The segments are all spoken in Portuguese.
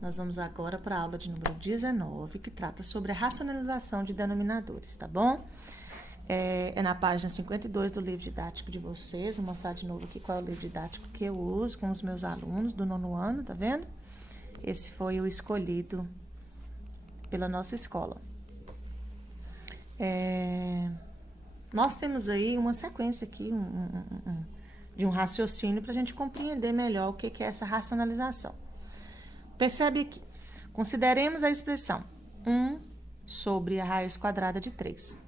Nós vamos agora para a aula de número 19, que trata sobre a racionalização de denominadores, tá bom? É na página 52 do livro didático de vocês. Vou mostrar de novo aqui qual é o livro didático que eu uso com os meus alunos do 9º ano, tá vendo? Esse foi o escolhido pela nossa escola. Nós temos aí uma sequência aqui, de um raciocínio para a gente compreender melhor o que é essa racionalização. Percebe aqui. Consideremos a expressão 1 sobre a raiz quadrada de 3.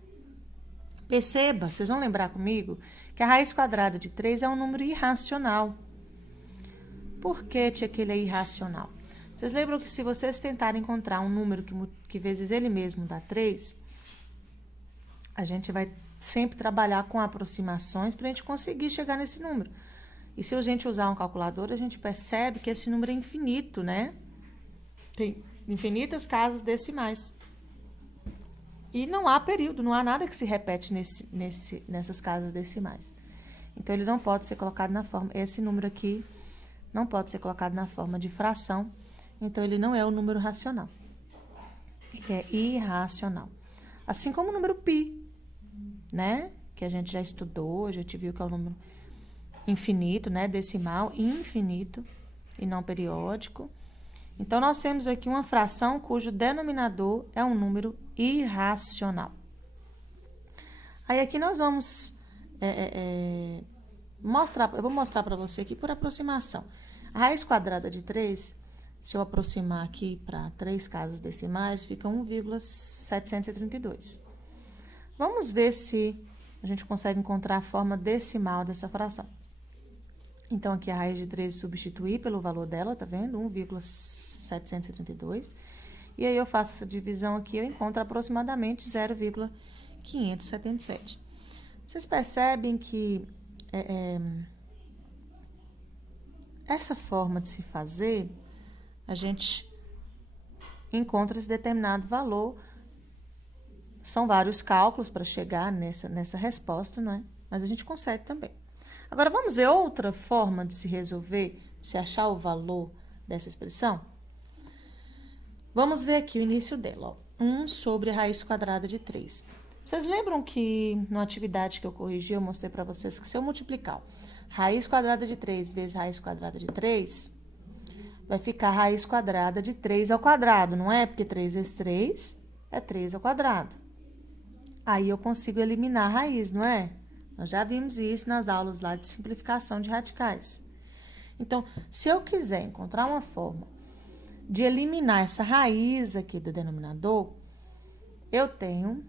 Perceba, vocês vão lembrar comigo, que a raiz quadrada de 3 é um número irracional. Por que, tia, que ele é irracional? Vocês lembram que se vocês tentarem encontrar um número que vezes ele mesmo dá 3, a gente vai sempre trabalhar com aproximações para a gente conseguir chegar nesse número. E se a gente usar um calculador, a gente percebe que esse número é infinito, né? Tem infinitas casas decimais. E não há período, não há nada que se repete nessas casas decimais. Então, ele não pode ser colocado na forma... Esse número aqui não pode ser colocado na forma de fração. Então, ele não é um número racional. Ele é irracional. Assim como o número π, né? Que a gente já estudou, a gente viu que é um número infinito, né? Decimal, infinito e não periódico. Então, nós temos aqui uma fração cujo denominador é um número irracional. Aí, aqui nós vamos mostrar, eu vou mostrar para você aqui por aproximação. A raiz quadrada de 3, se eu aproximar aqui para 3 casas decimais, fica 1,732. Vamos ver se a gente consegue encontrar a forma decimal dessa fração. Então, aqui a raiz de 13 substituir pelo valor dela, tá vendo? 1,732. E aí, eu faço essa divisão aqui, eu encontro aproximadamente 0,577. Vocês percebem que essa forma de se fazer, a gente encontra esse determinado valor. São vários cálculos para chegar nessa resposta, não é? Mas a gente consegue também. Agora, vamos ver outra forma de se resolver, se achar o valor dessa expressão? Vamos ver aqui o início dela, ó. 1 sobre a raiz quadrada de 3. Vocês lembram que na atividade que eu corrigi, eu mostrei para vocês que se eu multiplicar ó, raiz quadrada de 3 vezes raiz quadrada de 3, vai ficar raiz quadrada de 3 ao quadrado, não é? Porque 3 vezes 3 é 3 ao quadrado. Aí, eu consigo eliminar a raiz, não é? Nós já vimos isso nas aulas lá de simplificação de radicais. Então, se eu quiser encontrar uma forma de eliminar essa raiz aqui do denominador, eu tenho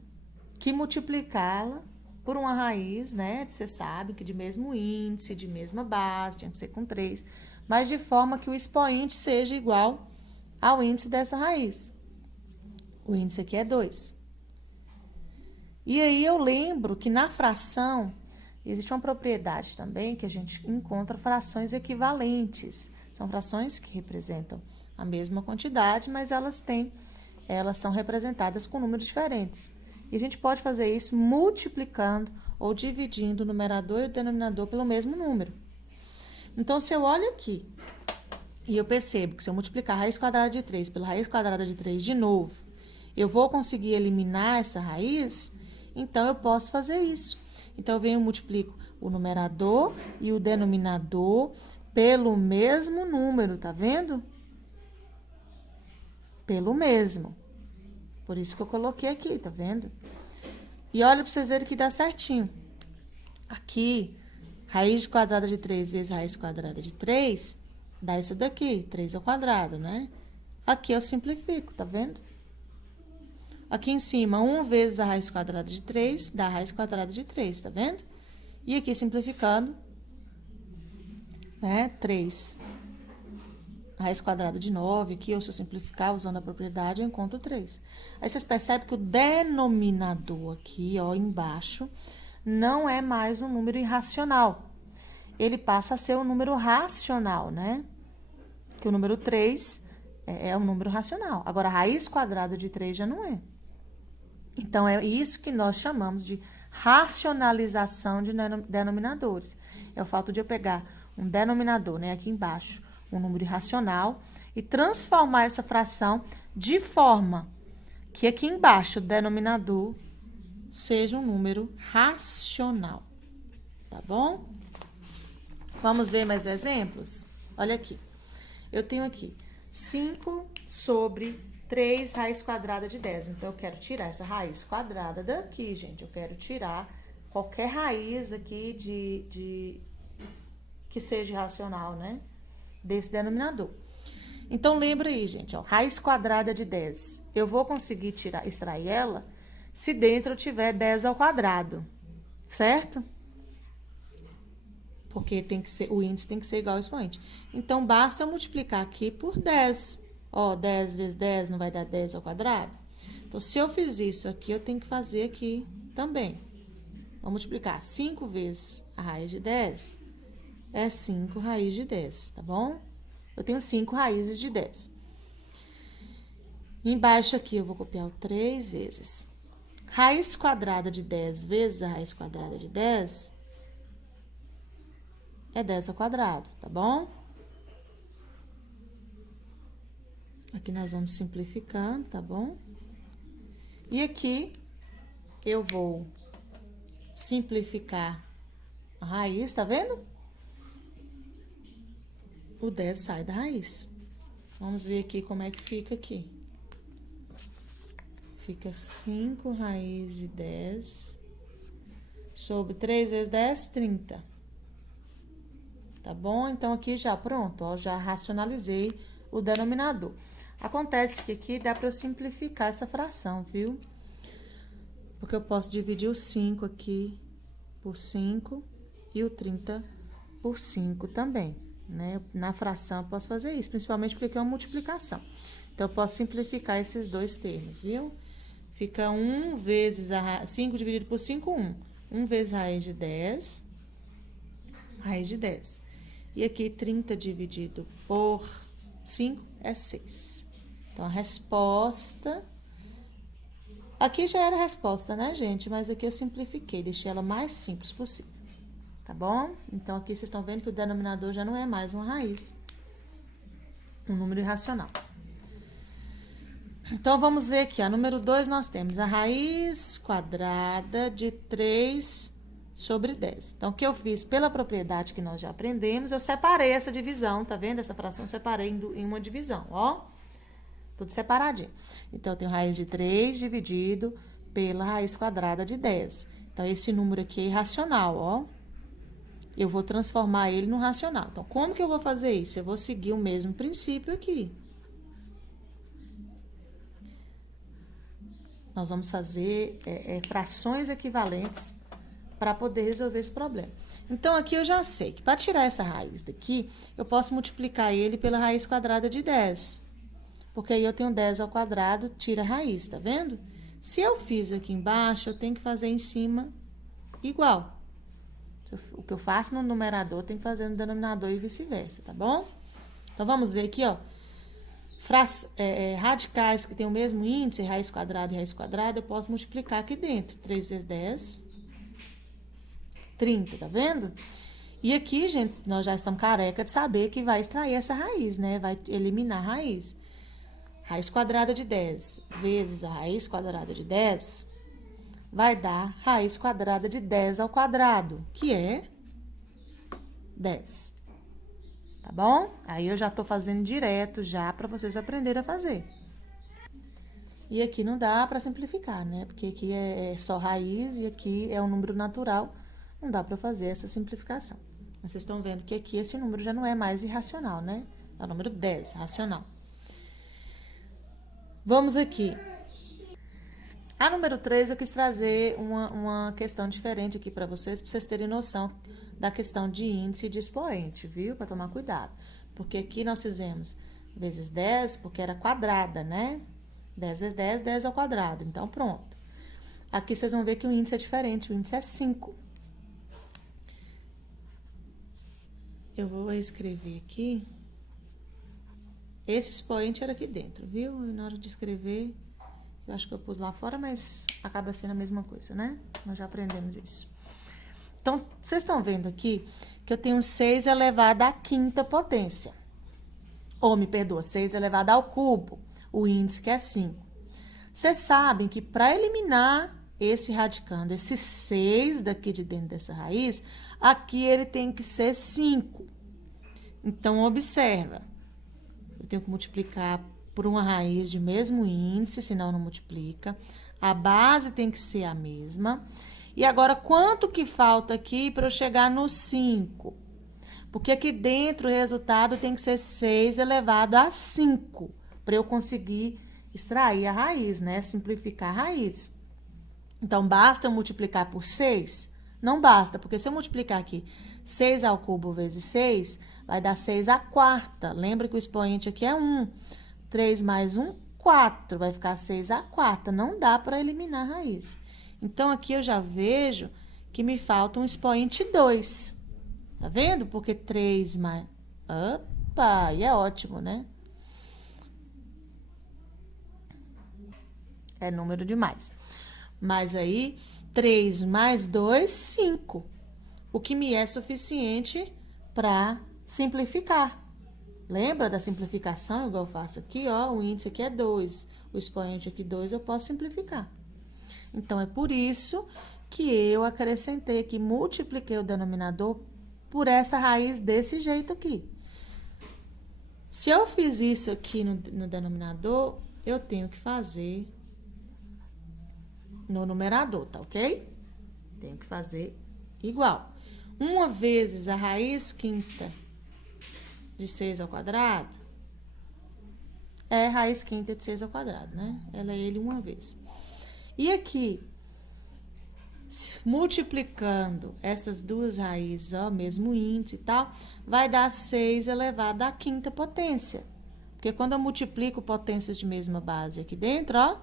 que multiplicá-la por uma raiz, né? Você sabe que de mesmo índice, de mesma base, tinha que ser com 3, mas de forma que o expoente seja igual ao índice dessa raiz. O índice aqui é 2. E aí, eu lembro que na fração, existe uma propriedade também que a gente encontra frações equivalentes. São frações que representam a mesma quantidade, mas elas são representadas com números diferentes. E a gente pode fazer isso multiplicando ou dividindo o numerador e o denominador pelo mesmo número. Então, se eu olho aqui e eu percebo que se eu multiplicar a raiz quadrada de 3 pela raiz quadrada de 3 de novo, eu vou conseguir eliminar essa raiz, então eu posso fazer isso. Então, eu venho e multiplico o numerador e o denominador pelo mesmo número, tá vendo? Pelo mesmo. Por isso que eu coloquei aqui, tá vendo? E olha para vocês verem que dá certinho. Aqui, raiz quadrada de 3 vezes raiz quadrada de 3, dá isso daqui, 3 ao quadrado, né? Aqui eu simplifico, tá vendo? Aqui em cima, 1 vezes a raiz quadrada de 3, dá a raiz quadrada de 3, tá vendo? E aqui, simplificando, né, 3. A raiz quadrada de 9, aqui, ou se eu simplificar, usando a propriedade, eu encontro 3. Aí, vocês percebem que o denominador aqui, ó, embaixo, não é mais um número irracional. Ele passa a ser um número racional, né? Que o número 3 é um número racional. Agora, a raiz quadrada de 3 já não é. Então, é isso que nós chamamos de racionalização de denominadores. É o fato de eu pegar um denominador, né, aqui embaixo, um número irracional, e transformar essa fração de forma que aqui embaixo o denominador seja um número racional, tá bom? Vamos ver mais exemplos? Olha aqui. Eu tenho aqui 5 sobre 3 raiz quadrada de 10. Então, eu quero tirar essa raiz quadrada daqui, gente. Eu quero tirar qualquer raiz aqui que seja racional, né? Desse denominador. Então, lembra aí, gente, ó, raiz quadrada de 10. Eu vou conseguir extrair ela se dentro eu tiver 10 ao quadrado, certo? Porque tem que ser, o índice tem que ser igual ao expoente. Então, basta eu multiplicar aqui por 10. Ó, 10 vezes 10 não vai dar 10 ao quadrado? Então, se eu fiz isso aqui, eu tenho que fazer aqui também. Vou multiplicar 5 vezes a raiz de 10, é 5 raiz de 10, tá bom? Eu tenho 5 raízes de 10. Embaixo aqui, eu vou copiar o 3 vezes. Raiz quadrada de 10 vezes a raiz quadrada de 10 é 10 ao quadrado, tá bom? Aqui nós vamos simplificando, tá bom? E aqui eu vou simplificar a raiz, tá vendo? O 10 sai da raiz. Vamos ver aqui como é que fica aqui. Fica 5 raiz de 10 sobre 3 vezes 10, 30. Tá bom? Então, aqui já pronto, ó, já racionalizei o denominador. Acontece que aqui dá para eu simplificar essa fração, viu? Porque eu posso dividir o 5 aqui por 5 e o 30 por 5 também, né? Na fração eu posso fazer isso, principalmente porque aqui é uma multiplicação. Então, eu posso simplificar esses dois termos, viu? Fica 1 vezes 5 dividido por 5, 1. 1 vezes raiz de 10, raiz de 10. E aqui, 30 dividido por 5 é 6. Então, a resposta... Aqui já era a resposta, né, gente? Mas aqui eu simplifiquei, deixei ela mais simples possível. Tá bom? Então, aqui vocês estão vendo que o denominador já não é mais uma raiz. Um número irracional. Então, vamos ver aqui, ó. Número 2, nós temos a raiz quadrada de 3 sobre 10. Então, o que eu fiz pela propriedade que nós já aprendemos, eu separei essa divisão, tá vendo? Essa fração eu separei em uma divisão, ó. Tudo separadinho. Então, eu tenho raiz de 3 dividido pela raiz quadrada de 10. Então, esse número aqui é irracional, ó. Eu vou transformar ele no racional. Então, como que eu vou fazer isso? Eu vou seguir o mesmo princípio aqui. Nós vamos fazer frações equivalentes para poder resolver esse problema. Então, aqui eu já sei que para tirar essa raiz daqui, eu posso multiplicar ele pela raiz quadrada de 10. Porque aí eu tenho 10 ao quadrado, tira a raiz, tá vendo? Se eu fiz aqui embaixo, eu tenho que fazer em cima igual. O que eu faço no numerador, eu tenho que fazer no denominador e vice-versa, tá bom? Então, vamos ver aqui, ó. Radicais que tem o mesmo índice, raiz quadrada e raiz quadrada, eu posso multiplicar aqui dentro. 3 vezes 10, 30, tá vendo? E aqui, gente, nós já estamos careca de saber que vai extrair essa raiz, né? Vai eliminar a raiz. Raiz quadrada de 10 vezes a raiz quadrada de 10 vai dar raiz quadrada de 10 ao quadrado, que é 10. Tá bom? Aí eu já tô fazendo direto já para vocês aprenderem a fazer. E aqui não dá para simplificar, né? Porque aqui é só raiz e aqui é um número natural. Não dá para fazer essa simplificação. Mas vocês estão vendo que aqui esse número já não é mais irracional, né? É o número 10, racional. Vamos aqui. A número 3, eu quis trazer uma questão diferente aqui para vocês terem noção da questão de índice e de expoente, viu? Para tomar cuidado. Porque aqui nós fizemos vezes 10, porque era quadrada, né? 10 vezes 10, 10 ao quadrado. Então, pronto. Aqui vocês vão ver que o índice é diferente, o índice é 5. Eu vou escrever aqui. Esse expoente era aqui dentro, viu? E na hora de escrever, eu acho que eu pus lá fora, mas acaba sendo a mesma coisa, né? Nós já aprendemos isso. Então, vocês estão vendo aqui que eu tenho 6 elevado à quinta potência. ou me perdoa, 6 elevado ao cubo, o índice que é 5. Vocês sabem que para eliminar esse radicando, esse 6 daqui de dentro dessa raiz, aqui ele tem que ser 5. Então, observa, eu tenho que multiplicar por uma raiz de mesmo índice, senão não multiplica. A base tem que ser a mesma. E agora, quanto que falta aqui para eu chegar no 5? Porque aqui dentro o resultado tem que ser 6 elevado a 5, para eu conseguir extrair a raiz, né? Simplificar a raiz. Então, basta eu multiplicar por 6? Não basta, porque se eu multiplicar aqui 6 ao cubo vezes 6, vai dar 6 à quarta. Lembra que o expoente aqui é 1. 3 mais 1, 4. Vai ficar 6 à quarta. Não dá para eliminar a raiz. Então, aqui eu já vejo que me falta um expoente 2. Tá vendo? Porque 3 mais... Opa! E é ótimo, né? É número demais. Mas aí, 3 mais 2, 5. O que me é suficiente para simplificar. Lembra da simplificação, igual eu faço aqui, ó? O índice aqui é 2. O expoente aqui, 2, eu posso simplificar. Então, é por isso que eu acrescentei aqui, multipliquei o denominador por essa raiz desse jeito aqui. Se eu fiz isso aqui no denominador, eu tenho que fazer no numerador, tá ok? Tenho que fazer igual. 1 vezes a raiz quinta de 6 ao quadrado é raiz quinta de 6 ao quadrado, né? Ela é ele 1 vez. E aqui, multiplicando essas duas raízes, ó, mesmo índice e tal, vai dar 6 elevado à quinta potência. Porque quando eu multiplico potências de mesma base aqui dentro, ó,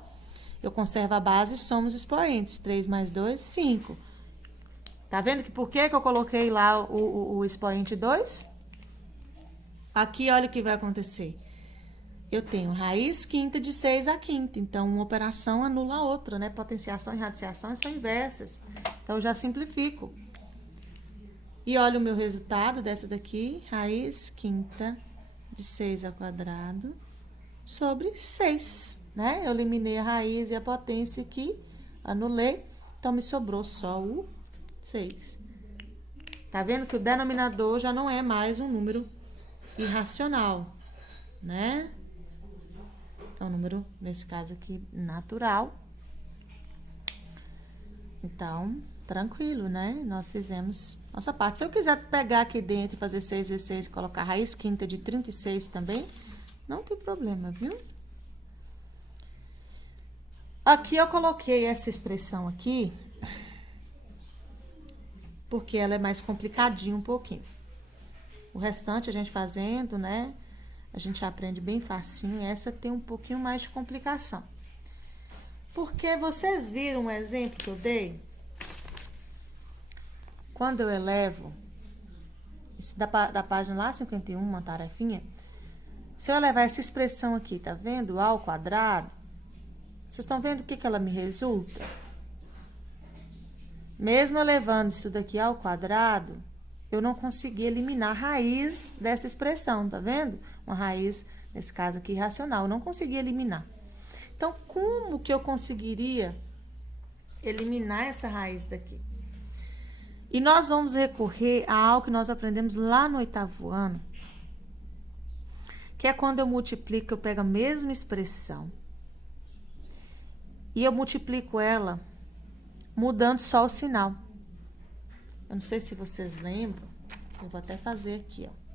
eu conservo a base e somo os expoentes. 3 mais 2, 5. Tá vendo que por que eu coloquei lá o expoente 2? Aqui, olha o que vai acontecer. Eu tenho raiz quinta de 6 à quinta. Então, uma operação anula a outra, né? Potenciação e radiciação são inversas. Então, eu já simplifico. E olha o meu resultado dessa daqui. Raiz quinta de 6 ao quadrado sobre 6, né? Eu eliminei a raiz e a potência aqui. Anulei. Então, me sobrou só o 6. Tá vendo que o denominador já não é mais um número irracional, né? É um número, nesse caso aqui, natural. Então, tranquilo, né? Nós fizemos nossa parte. Se eu quiser pegar aqui dentro e fazer 6 vezes 6 e colocar raiz quinta de 36 também, não tem problema, viu? Aqui eu coloquei essa expressão aqui, porque ela é mais complicadinha um pouquinho. O restante a gente fazendo, né? A gente aprende bem facinho. Essa tem um pouquinho mais de complicação. Porque vocês viram um exemplo que eu dei? Quando eu elevo, isso da página lá 51, uma tarefinha. Se eu elevar essa expressão aqui, tá vendo? A ao quadrado. Vocês estão vendo o que ela me resulta? Mesmo elevando isso daqui ao quadrado, eu não consegui eliminar a raiz dessa expressão, tá vendo? Uma raiz, nesse caso aqui, irracional. Eu não consegui eliminar. Então, como que eu conseguiria eliminar essa raiz daqui? E nós vamos recorrer a algo que nós aprendemos lá no 8º ano, que é quando eu multiplico, eu pego a mesma expressão e eu multiplico ela mudando só o sinal. Eu não sei se vocês lembram, eu vou até fazer aqui, ó.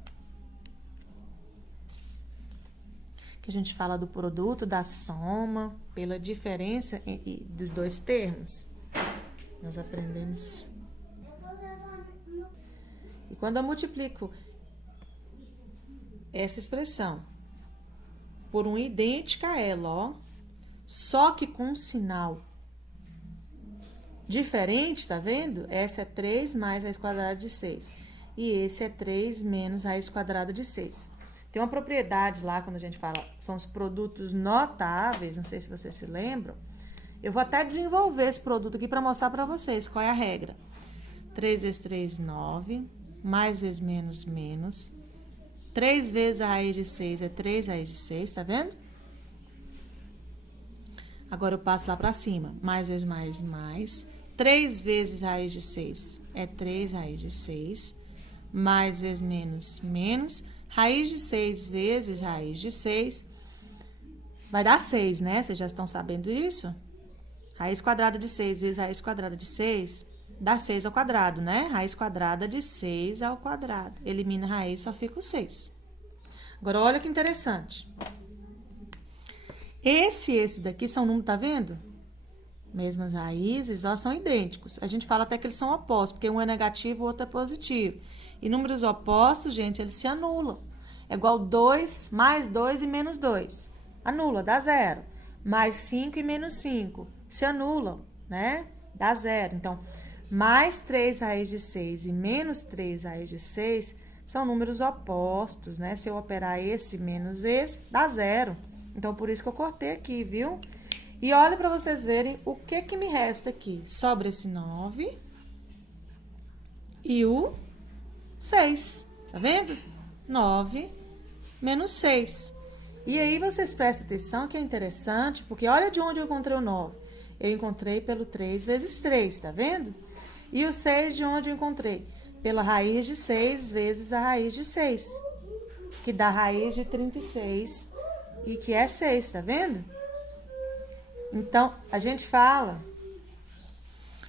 Que a gente fala do produto, da soma, pela diferença dos dois termos. Nós aprendemos. E quando eu multiplico essa expressão por uma idêntica a ela, ó, só que com um sinal diferente, tá vendo? Essa é 3 mais raiz quadrada de 6. E esse é 3 menos raiz quadrada de 6. Tem uma propriedade lá, quando a gente fala, são os produtos notáveis, não sei se vocês se lembram. Eu vou até desenvolver esse produto aqui para mostrar para vocês qual é a regra. 3 vezes 3, 9. Mais vezes menos, menos. 3 vezes a raiz de 6 é 3 raiz de 6, tá vendo? Agora eu passo lá pra cima. Mais vezes mais, mais. 3 vezes raiz de 6 é 3 raiz de 6. Mais vezes menos, menos. Raiz de 6 vezes raiz de 6 vai dar 6, né? Vocês já estão sabendo isso? Raiz quadrada de 6 vezes raiz quadrada de 6 dá 6 ao quadrado, né? Raiz quadrada de 6 ao quadrado. Elimina a raiz, só fica o 6. Agora, olha que interessante. Esse daqui são números, tá vendo? Mesmas raízes, ó, são idênticos. A gente fala até que eles são opostos, porque um é negativo, o outro é positivo. E números opostos, gente, eles se anulam. É igual 2, mais 2 e menos 2. Anula, dá 0. Mais 5 e menos 5. Se anulam, né? Dá 0. Então, mais 3 raiz de 6 e menos 3 raiz de 6 são números opostos, né? Se eu operar esse menos esse, dá 0. Então, por isso que eu cortei aqui, viu? E olha para vocês verem o que me resta aqui. Sobra esse 9 e o 6, tá vendo? 9 menos 6. E aí, vocês prestem atenção que é interessante, porque olha de onde eu encontrei o 9. Eu encontrei pelo 3 vezes 3, tá vendo? E o 6 de onde eu encontrei? Pela raiz de 6 vezes a raiz de 6, que dá raiz de 36 e que é 6, tá vendo? Então, a gente fala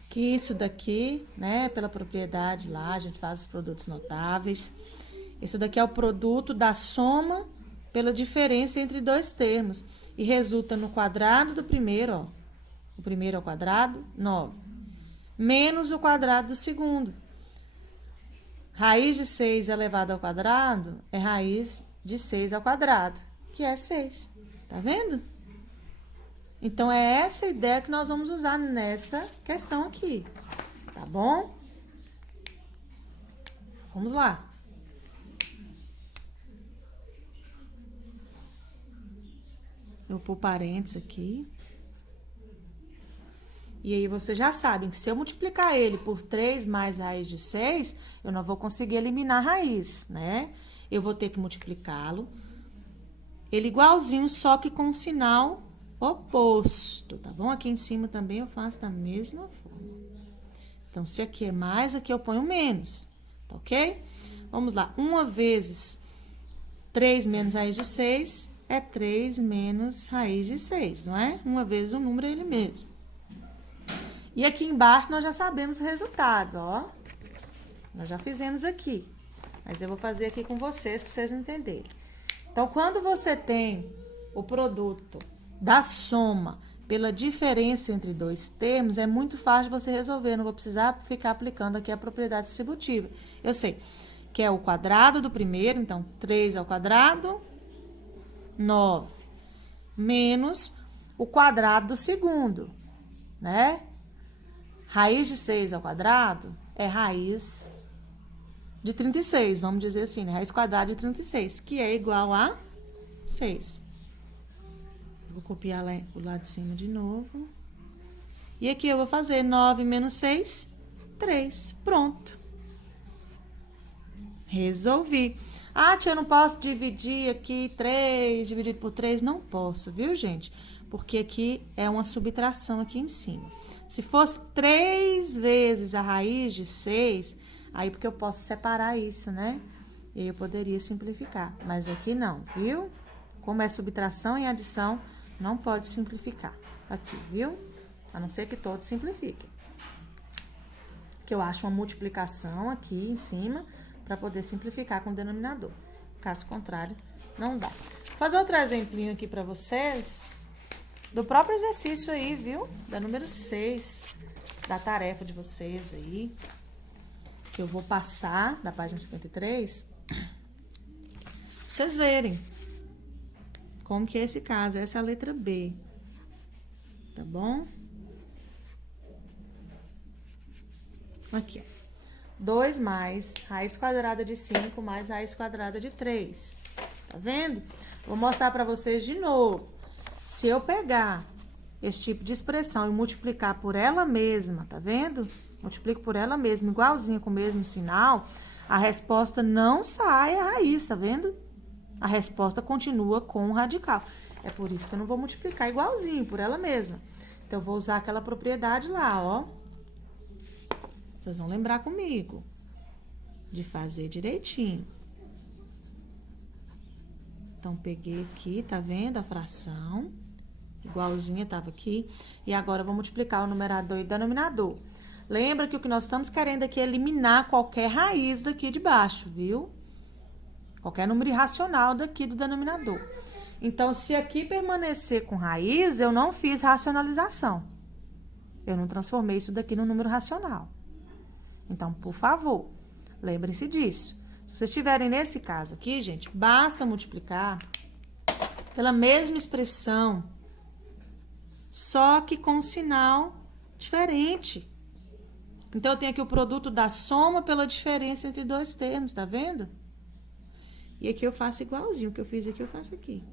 que isso daqui, né, pela propriedade lá, a gente faz os produtos notáveis. Isso daqui é o produto da soma pela diferença entre dois termos. E resulta no quadrado do primeiro, ó. O primeiro ao quadrado, 9. Menos o quadrado do segundo. Raiz de 6 elevado ao quadrado é raiz de 6 ao quadrado, que é 6. Tá vendo? Então, é essa ideia que nós vamos usar nessa questão aqui. Tá bom? Vamos lá. Eu vou pôr parênteses aqui. E aí, vocês já sabem que se eu multiplicar ele por 3 mais raiz de 6, eu não vou conseguir eliminar a raiz, né? Eu vou ter que multiplicá-lo. Ele igualzinho, só que com um sinal oposto, tá bom? Aqui em cima também eu faço da mesma forma. Então, se aqui é mais, aqui eu ponho menos, tá ok? Vamos lá. 1 vezes 3 menos raiz de 6 é 3 menos raiz de 6, não é? 1 vezes o número é ele mesmo. E aqui embaixo nós já sabemos o resultado, ó. Nós já fizemos aqui. Mas eu vou fazer aqui com vocês, para vocês entenderem. Então, quando você tem o produto da soma pela diferença entre dois termos, é muito fácil você resolver. Eu não vou precisar ficar aplicando aqui a propriedade distributiva. Eu sei que é o quadrado do primeiro, então, 3 ao quadrado, 9. Menos o quadrado do segundo, né? Raiz de 6 ao quadrado é raiz de 36, vamos dizer assim, né? Raiz quadrada de 36, que é igual a 6. Vou copiar lá o lado de cima de novo. E aqui eu vou fazer 9 menos 6, 3. Pronto. Resolvi. Ah, tia, eu não posso dividir aqui 3 dividido por 3? Não posso, viu, gente? Porque aqui é uma subtração aqui em cima. Se fosse 3 vezes a raiz de 6, aí porque eu posso separar isso, né? E aí eu poderia simplificar. Mas aqui não, viu? Como é subtração e adição, não pode simplificar aqui, viu? A não ser que todos simplifiquem. Que eu acho uma multiplicação aqui em cima para poder simplificar com o denominador. Caso contrário, não dá. Vou fazer outro exemplinho aqui para vocês do próprio exercício aí, viu? Da número 6, da tarefa de vocês aí, que eu vou passar da página 53, pra vocês verem como que é esse caso. Essa é a letra B, tá bom? Aqui, ó. 2 mais raiz quadrada de 5 mais raiz quadrada de 3. Tá vendo? Vou mostrar pra vocês de novo. Se eu pegar esse tipo de expressão e multiplicar por ela mesma, tá vendo? Multiplico por ela mesma, igualzinha, com o mesmo sinal, A resposta não sai a raiz, tá vendo? A resposta continua com o radical. É por isso que eu não vou multiplicar igualzinho, por ela mesma. Então, eu vou usar aquela propriedade lá, ó. Vocês vão lembrar comigo de fazer direitinho. Então, peguei aqui, tá vendo a fração? Igualzinha tava aqui. E agora, eu vou multiplicar o numerador e o denominador. Lembra que o que nós estamos querendo aqui é eliminar qualquer raiz daqui de baixo, viu? Qualquer número irracional daqui do denominador. Então, se aqui permanecer com raiz, eu não fiz racionalização. Eu não transformei isso daqui num número racional. Então, por favor, lembrem-se disso. Se vocês estiverem nesse caso aqui, gente, basta multiplicar pela mesma expressão, só que com um sinal diferente. Então, eu tenho aqui o produto da soma pela diferença entre dois termos, tá vendo? E aqui eu faço igualzinho, o que eu fiz aqui, eu faço aqui.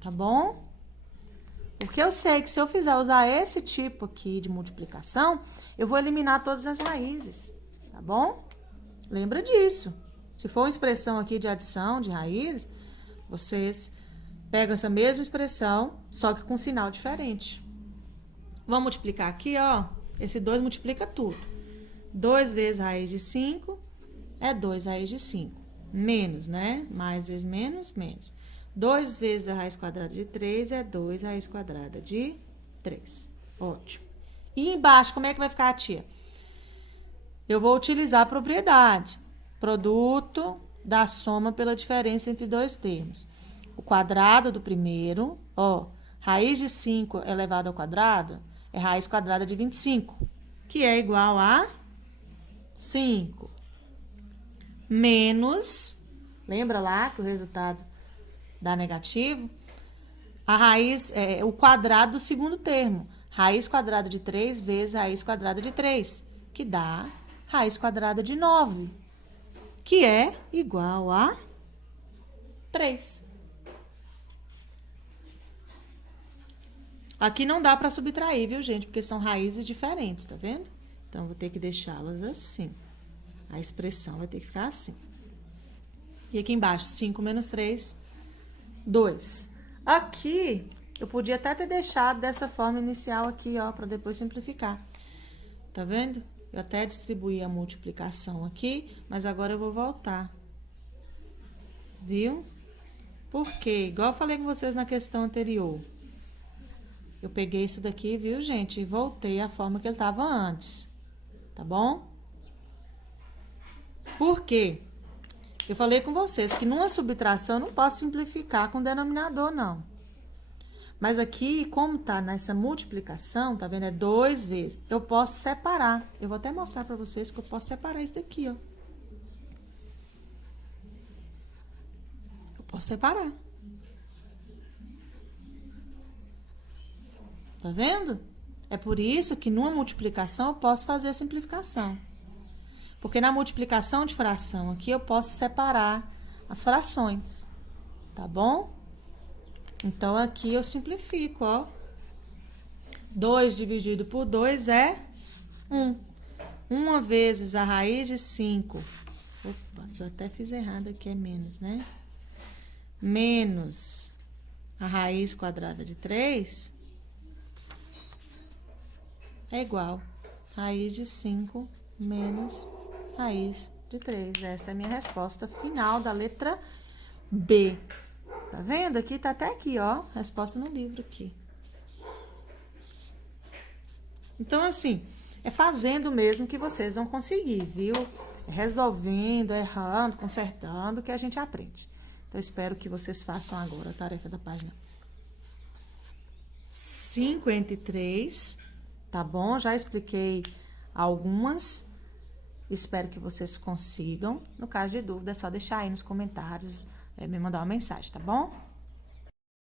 Tá bom? Porque eu sei que se eu fizer usar esse tipo aqui de multiplicação, eu vou eliminar todas as raízes, tá bom? Lembra disso. Se for uma expressão aqui de adição de raízes, vocês pegam essa mesma expressão, só que com sinal diferente. Vamos multiplicar aqui, ó. Esse 2 multiplica tudo. 2 vezes raiz de 5 é 2 raiz de 5. Menos, né? Mais vezes menos, menos. 2 vezes a raiz quadrada de 3 é 2 raiz quadrada de 3. Ótimo. E embaixo, como é que vai ficar a tia? Eu vou utilizar a propriedade. Produto da soma pela diferença entre dois termos. O quadrado do primeiro, ó, raiz de 5 elevado ao quadrado é raiz quadrada de 25, que é igual a 5. Menos, lembra lá que o resultado dá negativo? A raiz, o quadrado do segundo termo. Raiz quadrada de 3 vezes raiz quadrada de 3, que dá raiz quadrada de 9, que é igual a 3. Aqui não dá para subtrair, viu, gente? Porque são raízes diferentes, tá vendo? Então, eu vou ter que deixá-las assim. A expressão vai ter que ficar assim. E aqui embaixo, 5 menos 3, 2. Aqui, eu podia até ter deixado dessa forma inicial aqui, ó, para depois simplificar. Tá vendo? Eu até distribuí a multiplicação aqui, mas agora eu vou voltar. Viu? Por quê? Igual eu falei com vocês na questão anterior. Eu peguei isso daqui, viu, gente? E voltei à forma que ele estava antes. Tá bom? Por quê? Eu falei com vocês que numa subtração eu não posso simplificar com denominador, não. Mas aqui, como tá nessa multiplicação, tá vendo? É 2 vezes. Eu posso separar. Eu vou até mostrar pra vocês que eu posso separar isso daqui, ó. Eu posso separar. Tá vendo? É por isso que numa multiplicação eu posso fazer a simplificação. Porque na multiplicação de fração aqui eu posso separar as frações. Tá bom? Então, aqui eu simplifico, ó. 2 dividido por 2 é 1. 1 vezes a raiz de 5. Opa, eu até fiz errado aqui, é menos, né? Menos a raiz quadrada de 3 é igual a raiz de 5 menos raiz de 3. Essa é a minha resposta final da letra B. Tá vendo? Aqui tá até aqui, ó, resposta no livro aqui. Então, assim, é fazendo mesmo que vocês vão conseguir, viu? É resolvendo, errando, consertando, que a gente aprende. Então, eu espero que vocês façam agora a tarefa da página 53, tá bom? Já expliquei algumas. Espero que vocês consigam. No caso de dúvida, é só deixar aí nos comentários, me mandar uma mensagem, tá bom?